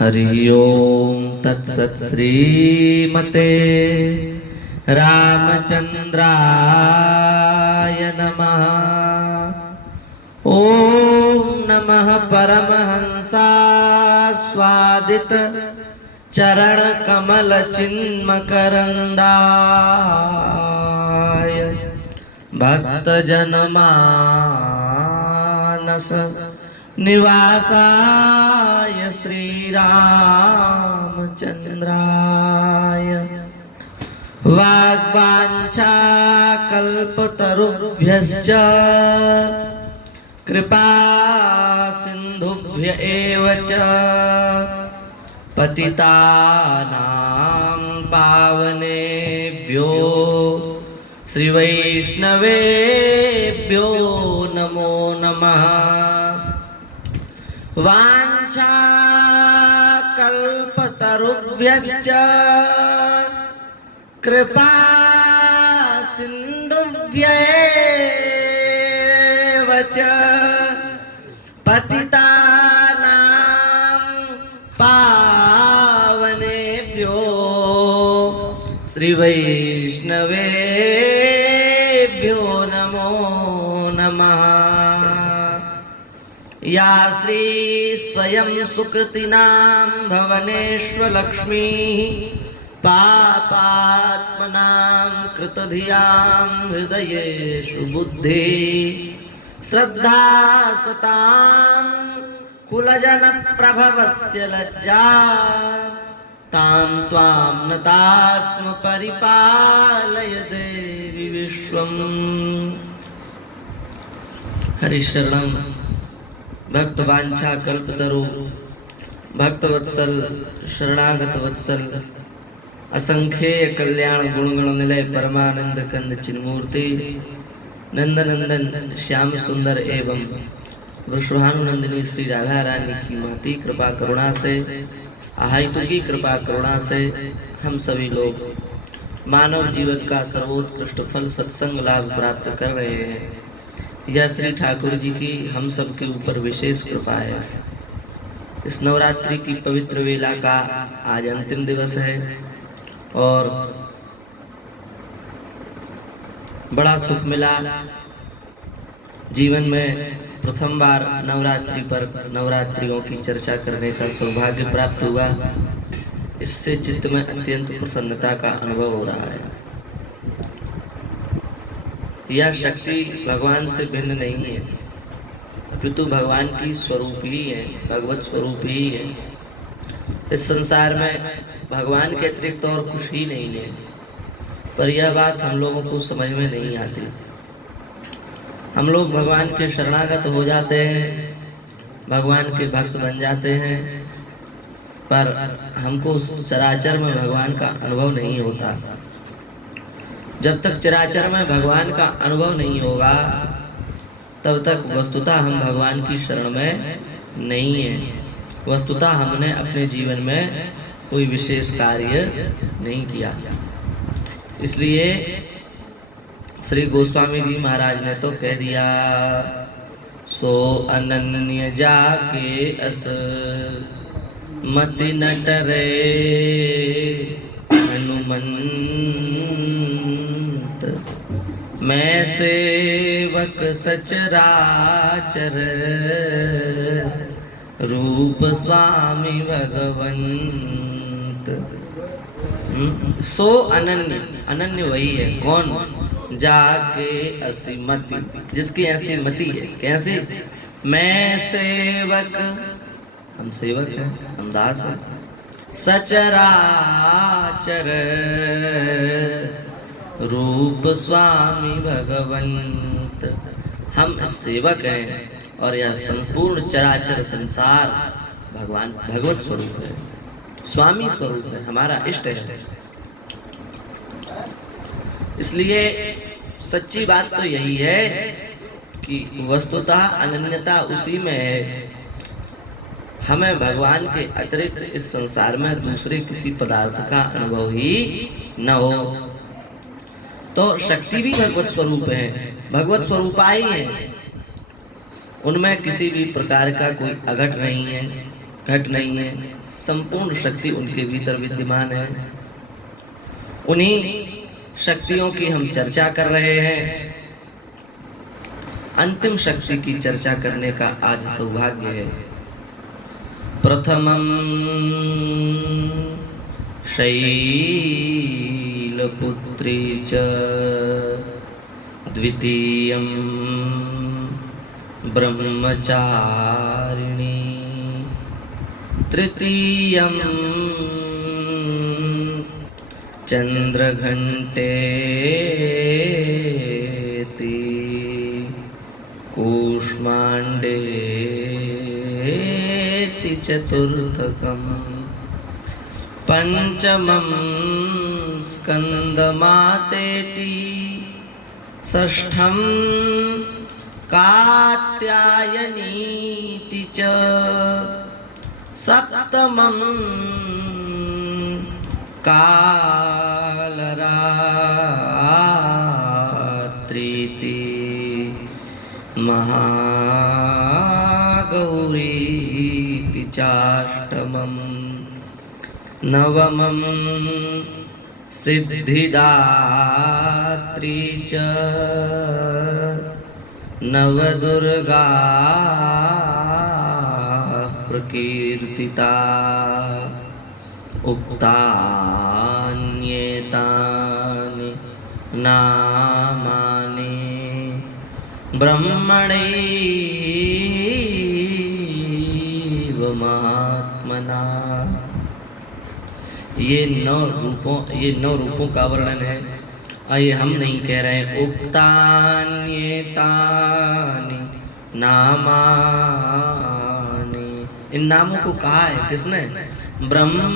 हरि ओम तत्सत् श्रीमते रामचंद्राय नमः। ओम नमः परमहंसास्वादित चरण कमल चिन्मकरंदाय भक्त जनमानस निवासाय श्री रामचंद्राय वाग्वांछा कल्पतरुभ्यश्च कृपा सिंधुभ्य एव च पतितानां पावनेभ्यो श्री वैष्णवेभ्यो नमो नमः। वांछा कल्पतरुभ्यश्च कृपा सिंधुभ्यैव च पतितानां पावनेभ्यो श्री वैष्णवेभ्यो नमो नमः। या श्री स्वयं सुकृतिनां भवनेष्वलक्ष्मी पापात्मनां कृतधियां हृदयेषु बुद्धि श्रद्धा सतां कुलजन प्रभवस्य लज्जा तां त्वां नतास्म परिपालय देवी विश्वम्। हरिशरणं भक्तवांछा कल्पतरु भक्तवत्सल शरणागत वत्सल असंख्येय कल्याण गुणगण निलय परमानंद कंद चिन्मूर्ति नंदनंदन श्याम सुंदर एवं वृषभानुनंदिनी श्री राधा रानी की महती कृपा करुणा से आहायतु की कृपा करुणा से हम सभी लोग मानव जीवन का सर्वोत्कृष्ट फल सत्संग लाभ प्राप्त कर रहे हैं। यह श्री ठाकुर जी की हम सब के ऊपर विशेष कृपा है। इस नवरात्रि की पवित्र वेला का आज अंतिम दिवस है और बड़ा सुख मिला। जीवन में प्रथम बार नवरात्रि पर नवरात्रियों की चर्चा करने का सौभाग्य प्राप्त हुआ। इससे चित्त में अत्यंत प्रसन्नता का अनुभव हो रहा है। यह शक्ति भगवान से भिन्न नहीं है, अपितु भगवान की स्वरूप ही है, भगवत स्वरूप ही है। इस संसार में भगवान के अतिरिक्त और कुछ ही नहीं है, पर यह बात हम लोगों को समझ में नहीं आती। हम लोग भगवान के शरणागत हो जाते हैं, भगवान के भक्त बन जाते हैं, पर हमको उस चराचर में भगवान का अनुभव नहीं होता। जब तक चराचर में भगवान का अनुभव नहीं होगा तब तक वस्तुतः हम भगवान की शरण में नहीं है। वस्तुतः हमने अपने जीवन में कोई विशेष कार्य नहीं किया। इसलिए श्री गोस्वामी जी महाराज ने तो कह दिया, सो अनन्य जाके अस मति न डरे हनुमंत, मैं सेवक सचराचर रूप स्वामी भगवंत। सो अनन्य, अनन्य वही है। कौन? जाके ऐसी मति, जिसकी ऐसी मति है। कैसी? मैं सेवक, हम सेवक हैं, हम दास हैं। सचराचर रूप स्वामी भगवंत, हम सेवक हैं और यह संपूर्ण चराचर संसार भगवान भगवत स्वरूप है, स्वामी स्वरूप है, हमारा इष्ट है। इसलिए सच्ची बात तो यही है कि वस्तुतः अनन्यता उसी में है। हमें भगवान के अतिरिक्त इस संसार में दूसरे किसी पदार्थ का अनुभव ही न हो। तो शक्ति भी भगवत स्वरूप है, भगवत स्वरूपाई है। उनमें किसी भी प्रकार का कोई अघट नहीं है, घट नहीं है, संपूर्ण शक्ति उनके भीतर विद्यमान है। उन्हीं शक्तियों की हम चर्चा कर रहे हैं। अंतिम शक्ति की चर्चा करने का आज सौभाग्य है। प्रथमं शैलपुत्री च द्वितीयं ब्रह्मचारिणी तृतीयं चंद्रघंटेति कूष्मांडेति चतुर्थकम् पंचमं स्कंदमातेति षष्ठं कात्यायनीति च सप्तमं कालरात्रीति महागौरीति चाष्टमम् नवमं सिद्धिदात्री च नवदुर्गा प्रकीर्तिता उक्तान्येतानि नामानि ब्रह्मणैव महात्मना। ये नौ रूपों का वर्णन है। ये हम नहीं कह रहे हैं। उक्तान्येतानि नामानि, इन नामों को कहा है किसने? ब्रह्मणैव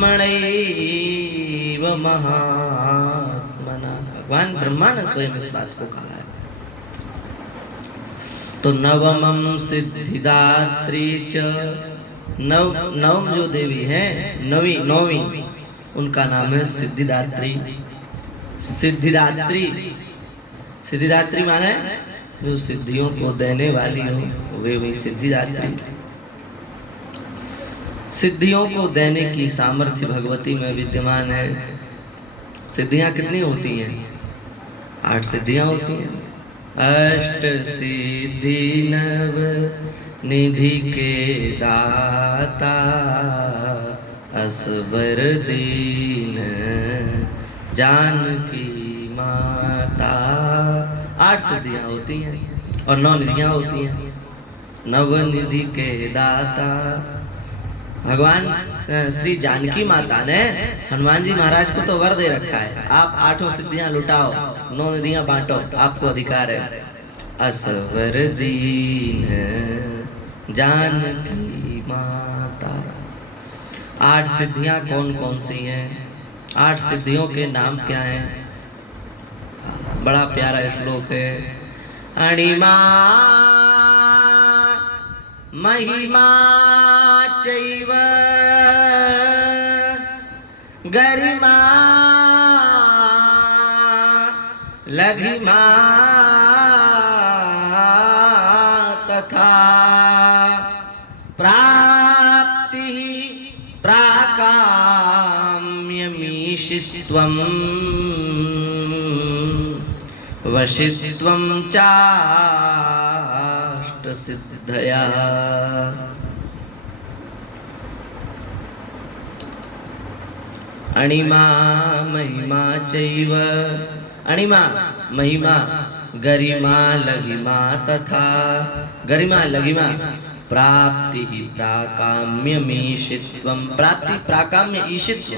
महात्मना, भगवान ब्रह्मा ने स्वयं इस बात को कहा है। तो नवमं सिद्धिदात्री च, नवम जो देवी है, नौवीं उनका नाम है सिद्धिदात्री। सिद्धिदात्री माने जो सिद्धियों को देने वाली हो, वे हुई सिद्धिदात्री। सिद्धियों को देने की सामर्थ्य भगवती में विद्यमान है। सिद्धियां कितनी होती हैं? 8 सिद्धियां होती हैं। अष्ट सिद्धि नव निधि के दाता, असबर दीन जानकी माता। 8 सिद्धियां होती हैं और 9 निधियां होती हैं। नव निधि के दाता भगवान श्री जानकी माता ने हनुमान जी महाराज को तो वर दे रखा है, आप 8 सिद्धियां लुटाओ, 9 निधियां बांटो, आपको अधिकार है। असवर दीन जानकी माता। 8 सिद्धियां कौन कौन सी हैं? 8 सिद्धियों के नाम क्या हैं? बड़ा प्यारा श्लोक है। अणिमा महिमा चैव गरिमा लघिमा तथा प्राप्ति प्राकाम्यमीशित्वम् वशित्वं चाष्टसिद्धया। अणिमा महिमा चैव, अणिमा महिमा, गरिमा लघिमा तथा, गरिमा लघिमा प्राप्ति प्राकाम्यमीशित्वं, प्राप्ति प्राकाम्य ईशित्व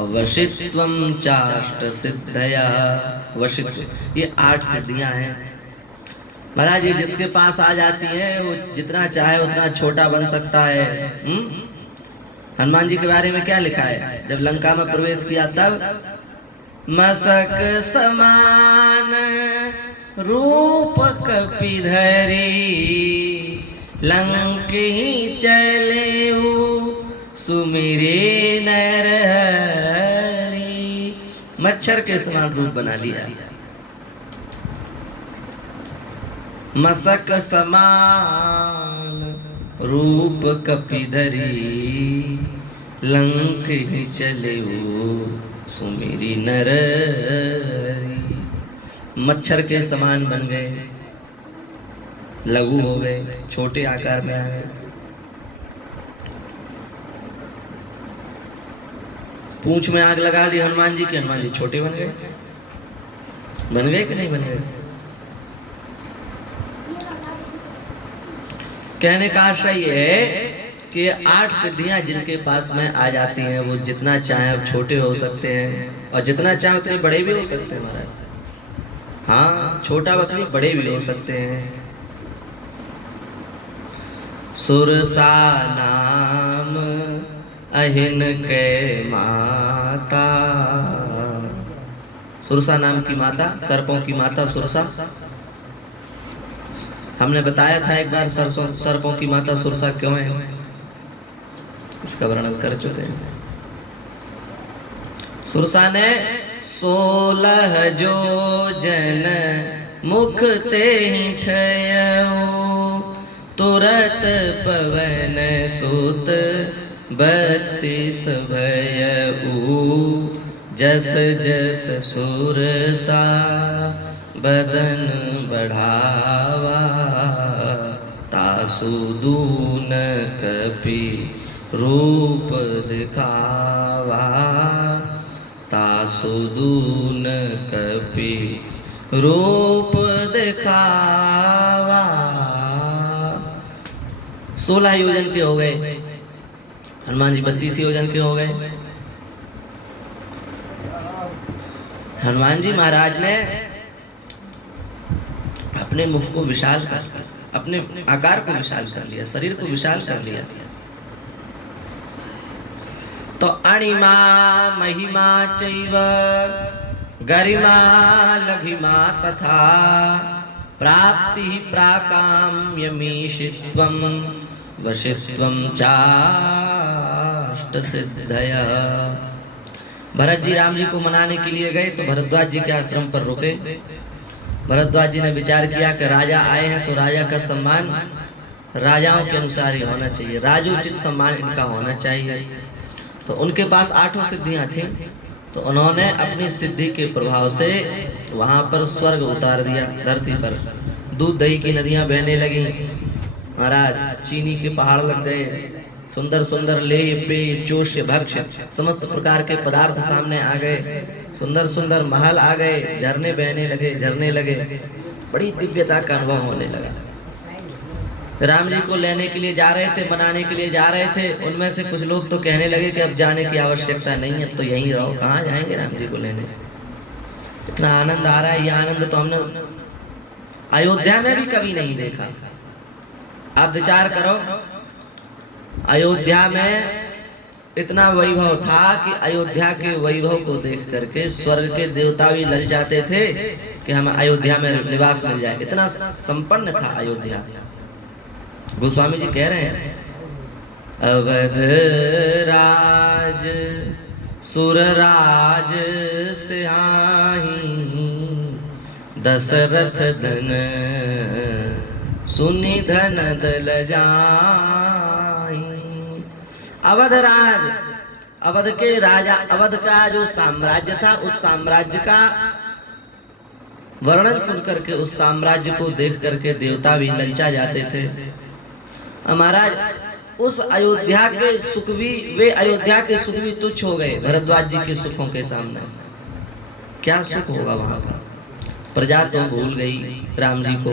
और वशित्वं चाष्टसिद्धया। वशित्व, ये 8 सिद्धियां हैं महाराज। ये जिसके पास आ जाती है वो जितना चाहे उतना छोटा बन सकता है। हनुमान जी के बारे में क्या लिखा है? जब लंका में प्रवेश किया तब मसक समान रूप कपिधरी, लंकी चले सुमिरे नरहरि। मच्छर के समान रूप बना लिया। मसक समान रूप कपिधरी, लंक ही चले सुमेरी नररी। मच्छर के समान बन गए, लघु हो गए, छोटे आकार में आ गए। पूंछ में आग लगा दी हनुमान जी की, हनुमान जी छोटे बन गए। बन गए कि नहीं बन गए? कहने का आशय ये है कि 8 सिद्धियां जिनके पास में आ जाती हैं वो जितना चाहे अब छोटे हो सकते हैं और जितना चाहे उतने बड़े भी हो सकते हैं महाराज। हाँ, छोटा बस नहीं, बड़े भी हो सकते हैं। सुरसा नाम अहिन के माता, सुरसा नाम की माता, सर्पों की माता सुरसा। हमने बताया था एक बार सर्पों की माता सुरसा क्यों है, इसका वर्णन कर चुके हैं। सुरसा ने 16 जोजन मुख ते ठयऊ, तुरत पवन सुत 32 भयऊ। जस जस सुरसा बदन बढ़ावा, तासु दून कपि रूप दिखावा, तासु दून कपि रूप दिखावा। 16 योजन के हो गए, हनुमान जी 32 योजन के हो गए। हनुमान जी महाराज ने अपने मुख को विशाल कर, अपने आकार को विशाल कर लिया, शरीर को विशाल कर लिया। तो अणिमा महिमा चैव गरिमा लघिमा तथा, प्राप्ति प्राकाम्यमीशित्वं वशित्वं चाष्ट सिद्धया। भरत जी राम जी को मनाने के लिए गए तो भरद्वाज जी के आश्रम पर रुके। भरद्वाज जी ने विचार किया कि राजा आए हैं तो राजा का सम्मान राजाओं के अनुसार ही होना चाहिए, राजोचित सम्मान इनका होना चाहिए। तो उनके पास 8 सिद्धियां थी, तो उन्होंने अपनी सिद्धि के प्रभाव से वहां पर स्वर्ग उतार दिया धरती पर। दूध दही की नदियां बहने लगी महाराज, चीनी के पहाड़ लग गए, सुंदर सुंदर लेह पेय चोष्य भक्ष्य समस्त प्रकार के पदार्थ सामने आ गए, सुंदर सुंदर महल आ गए, झरने बहने लगे, झरने लगे, बड़ी दिव्यता का अनुभव होने लगा। राम जी को लेने के लिए जा रहे थे, मनाने के लिए जा रहे थे, उनमें से कुछ लोग तो कहने लगे कि अब जाने की आवश्यकता नहीं, अब तो यहीं रहो, कहाँ जाएंगे राम जी को लेने। इतना आनंद आ रहा है, ये आनंद तो हमने अयोध्या में भी कभी नहीं देखा। आप विचार करो, अयोध्या में इतना वैभव था कि अयोध्या के वैभव को देख करके स्वर्ग के देवता भी ललचाते थे कि हमें अयोध्या में निवास मिल जाए, इतना संपन्न था अयोध्या। गोस्वामी जी कह रहे हैं, अवध राज सुरराज सिहाही, दशरथ धन सुनि धन दल जाई। अवध राज, अवध के राजा, अवध का जो साम्राज्य था, उस साम्राज्य का वर्णन सुनकर के, उस साम्राज्य को देख करके देवता भी ललचा जाते थे। महाराज उस अयोध्या के सुख भी, वे अयोध्या के सुख भी तुच्छ हो गए भरद्वाज जी के सुखों के सामने। क्या सुख होगा वहां का, प्रजा तो भूल गई राम जी को,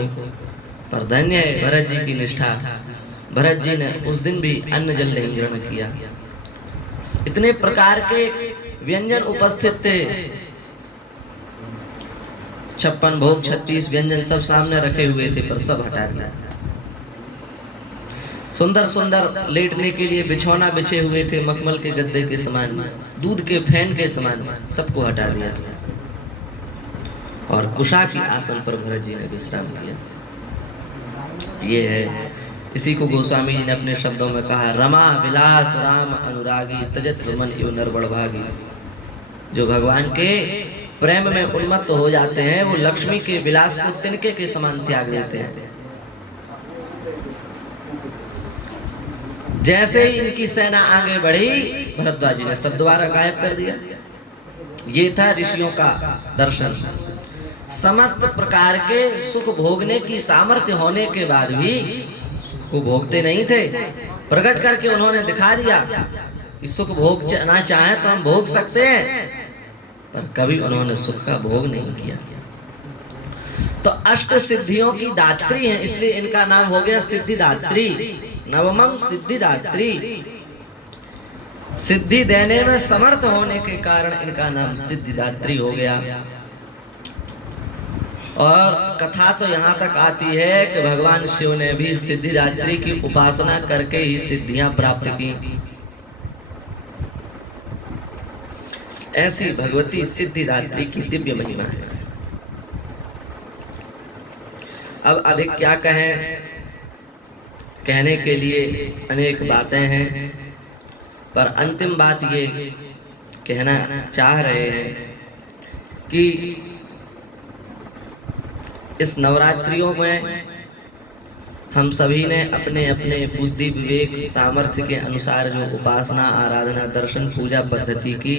पर धन्य है भरत जी की निष्ठा। भरत जी ने उस दिन भी अन्न जल नहीं ग्रहण किया। इतने प्रकार के व्यंजन उपस्थित थे, 56 भोग 36 व्यंजन सब सामने रखे हुए थे, पर सब हटा दिया। सुंदर सुंदर लेटने के लिए बिछौना बिछे हुए थे, मखमल के गद्दे के समान, दूध के फैन के समान, सबको हटा दिया और कुशा की आसन पर भरत जी ने विश्राम किया। ये है, इसी को गोस्वामी जी ने अपने शब्दों में कहा, रमा विलास राम अनुरागी, तजत मन इव नर बड़भागी। जो भगवान के प्रेम में उन्मत्त हो जाते हैं, वो लक्ष्मी के विलास को तिनके के समान त्याग देते हैं। जैसे ही इनकी सेना आगे बढ़ी, भरद्वाज जी ने सब द्वारा गायब कर दिया। ये था ऋषियों का दर्शन। समस्त प्रकार के सुख भोगने की सामर्थ्य होने के बाद भी सुख को भोगते नहीं थे। प्रकट करके उन्होंने दिखा दिया कि सुख भोगना चाहे तो हम भोग सकते हैं, पर कभी उन्होंने सुख का भोग नहीं किया। तो अष्ट सिद्धियों की दात्री हैं, इसलिए इनका नाम हो गया सिद्धिदात्री। नवमं सिद्धिदात्री, सिद्धि देने में समर्थ होने के कारण इनका नाम सिद्धिदात्री हो गया। और कथा तो यहाँ तक आती है कि भगवान शिव ने भी सिद्धिदात्री की उपासना करके ही सिद्धियां प्राप्त की। ऐसी भगवती सिद्धिदात्री की दिव्य महिमा है। अब अधिक क्या कहें, कहने के लिए अनेक बातें हैं, पर अंतिम बात ये कहना चाह रहे हैं कि इस नवरात्रियों में हम सभी ने अपने अपने बुद्धि विवेक सामर्थ्य के अनुसार जो उपासना आराधना दर्शन पूजा पद्धति की,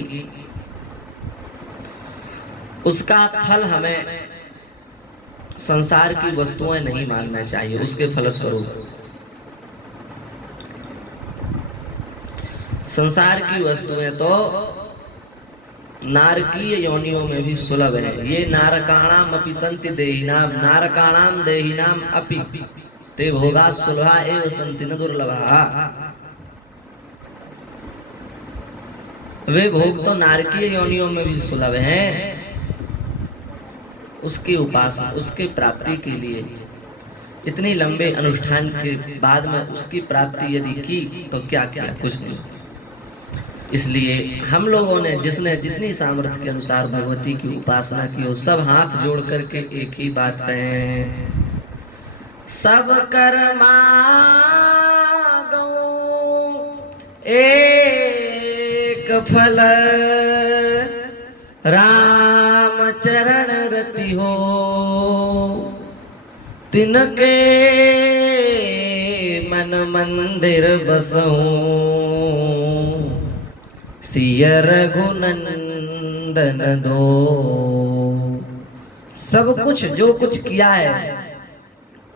उसका फल हमें संसार की वस्तुएं नहीं मानना चाहिए। उसके फलस्वरूप संसार की वस्तुएं तो नारकीय योनियों में भी सुलभ है। ये नारकाणाम अपि सन्ति देहिनाम, नारकाणाम देहिनाम अपि ते भोगा सुलभा एव सन्ति न दुर्लभा। वे भोग तो नारकीय योनियों में भी सुलभ हैं। उसकी उपासना, उसकी प्राप्ति के लिए इतनी लंबे अनुष्ठान के बाद में उसकी प्राप्ति यदि की तो क्या क्या, कुछ नहीं। इसलिए हम लोगों ने जिसने जितनी सामर्थ्य के अनुसार भगवती की उपासना की हो, सब हाथ जोड़ करके एक ही बात कहे हैं, सब कर्मा गौ एक फल राम चरण रति हो, तिनके मन मंदिर बसऊं, सिय रघुनंदन दो। सब कुछ जो कुछ किया है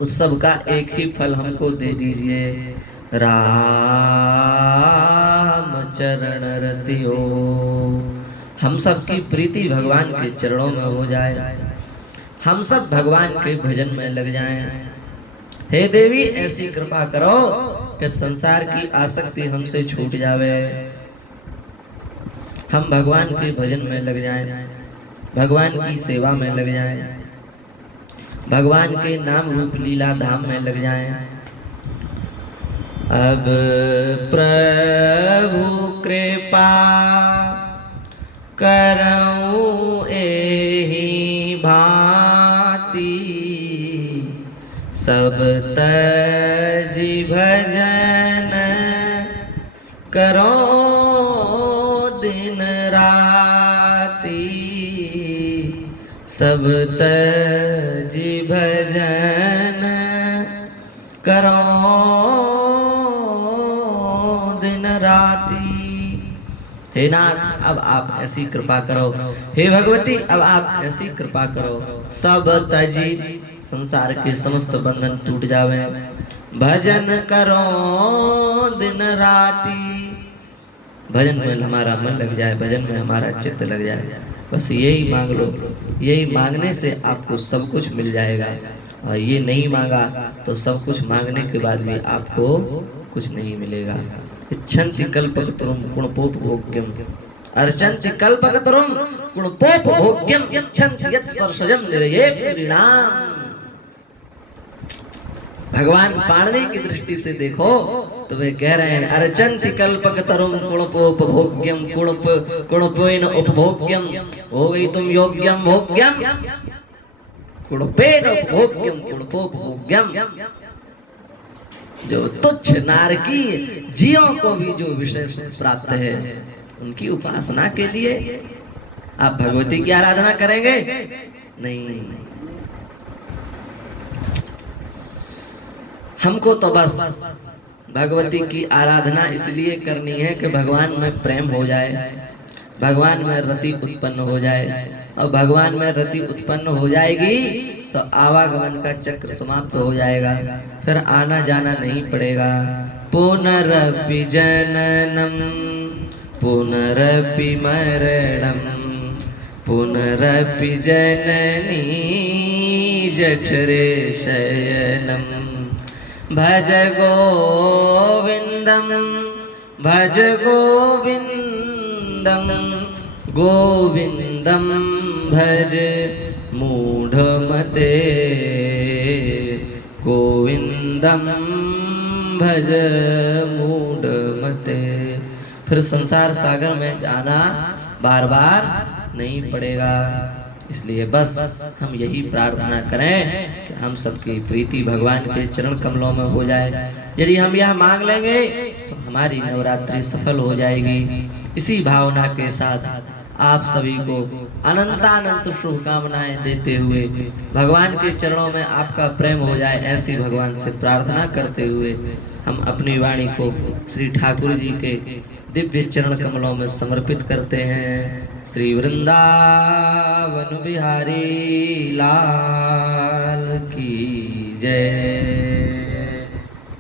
उस सब का एक ही फल हमको दे दीजिए, राम चरण रति हो। हम सब की प्रीति भगवान के चरणों में हो जाए, हम सब भगवान के भजन में लग जाएं। हे देवी ऐसी कृपा करो कि संसार की आसक्ति हमसे छूट जावे, हम भगवान के भजन में लग जाएं, भगवान की सेवा में लग जाएं, भगवान के नाम रूप लीला धाम में लग जाएं। अब प्रभु कृपा करऊं एहि भांति, सब तजी भजन करो दिन राती, सब तजी भजन करो दिन राती। हे नाथ अब आप ऐसी कृपा करो, हे भगवती अब आप ऐसी कृपा करो, सब तजी संसार के समस्त बंधन टूट जावे, भजन करो दिन राती। भजन में हमारा मन लग जाए, भजन में हमारा चित्त लग जाए, बस यही मांग लो। यही मांगने से आपको सब कुछ मिल जाएगा, और ये नहीं मांगा तो सब कुछ मांगने के बाद भी आपको कुछ नहीं मिलेगा। इच्छन्ति कल्पकतरुम गुणपोपभोग्यम, अर्चन्ति कल्पकतरुम गुणपोपभोग्यम, इच्छन्ति यत्स्पर्शजं निरये परिणाम। भगवान पाणिनि की दृष्टि से देखो तो वे कह रहे हैं, अर्चन्ति कल्पकतरुम गुणपोपभोग्यम, गुणपेन उपभोग्यम, हो गई तुम योग्यम भोग्यम, गुणपेन उपभोग्यम गुणपोपभोग्यम। जो तुच्छ नारकी जीवों को भी जो विषय प्राप्त है, उनकी उपासना के लिए आप भगवती की आराधना करेंगे? नहीं, हमको तो बस भगवती की आराधना इसलिए करनी है कि भगवान में प्रेम हो जाए, भगवान में रति उत्पन्न हो जाए, और भगवान में रति उत्पन्न हो जाएगी तो आवागमन का चक्र समाप्त हो जाएगा, फिर आना जाना नहीं पड़ेगा। पुनरपि जननम पुनरपि मरणम पुनरपि जननी जठरे शयनम भज गोविंदम भज गोविंदम गोविंदम भज मूढ़मते गोविंदम भज मूढ़मते। फिर संसार सागर में जाना बार बार नहीं पड़ेगा। इसलिए बस हम यही प्रार्थना करें कि हम सबकी प्रीति भगवान के चरण कमलों में हो जाए। यदि हम यह मांग लेंगे तो हमारी नवरात्रि सफल हो जाएगी। इसी भावना के साथ आप सभी को अनंतानंत शुभकामनाएं देते हुए भगवान के चरणों में आपका प्रेम हो जाए, ऐसी भगवान से प्रार्थना करते हुए हम अपनी वाणी को श्री ठाकुर जी के दिव्य चरण कमलों में समर्पित करते हैं। श्री वृंदावन बिहारी लाल की जय।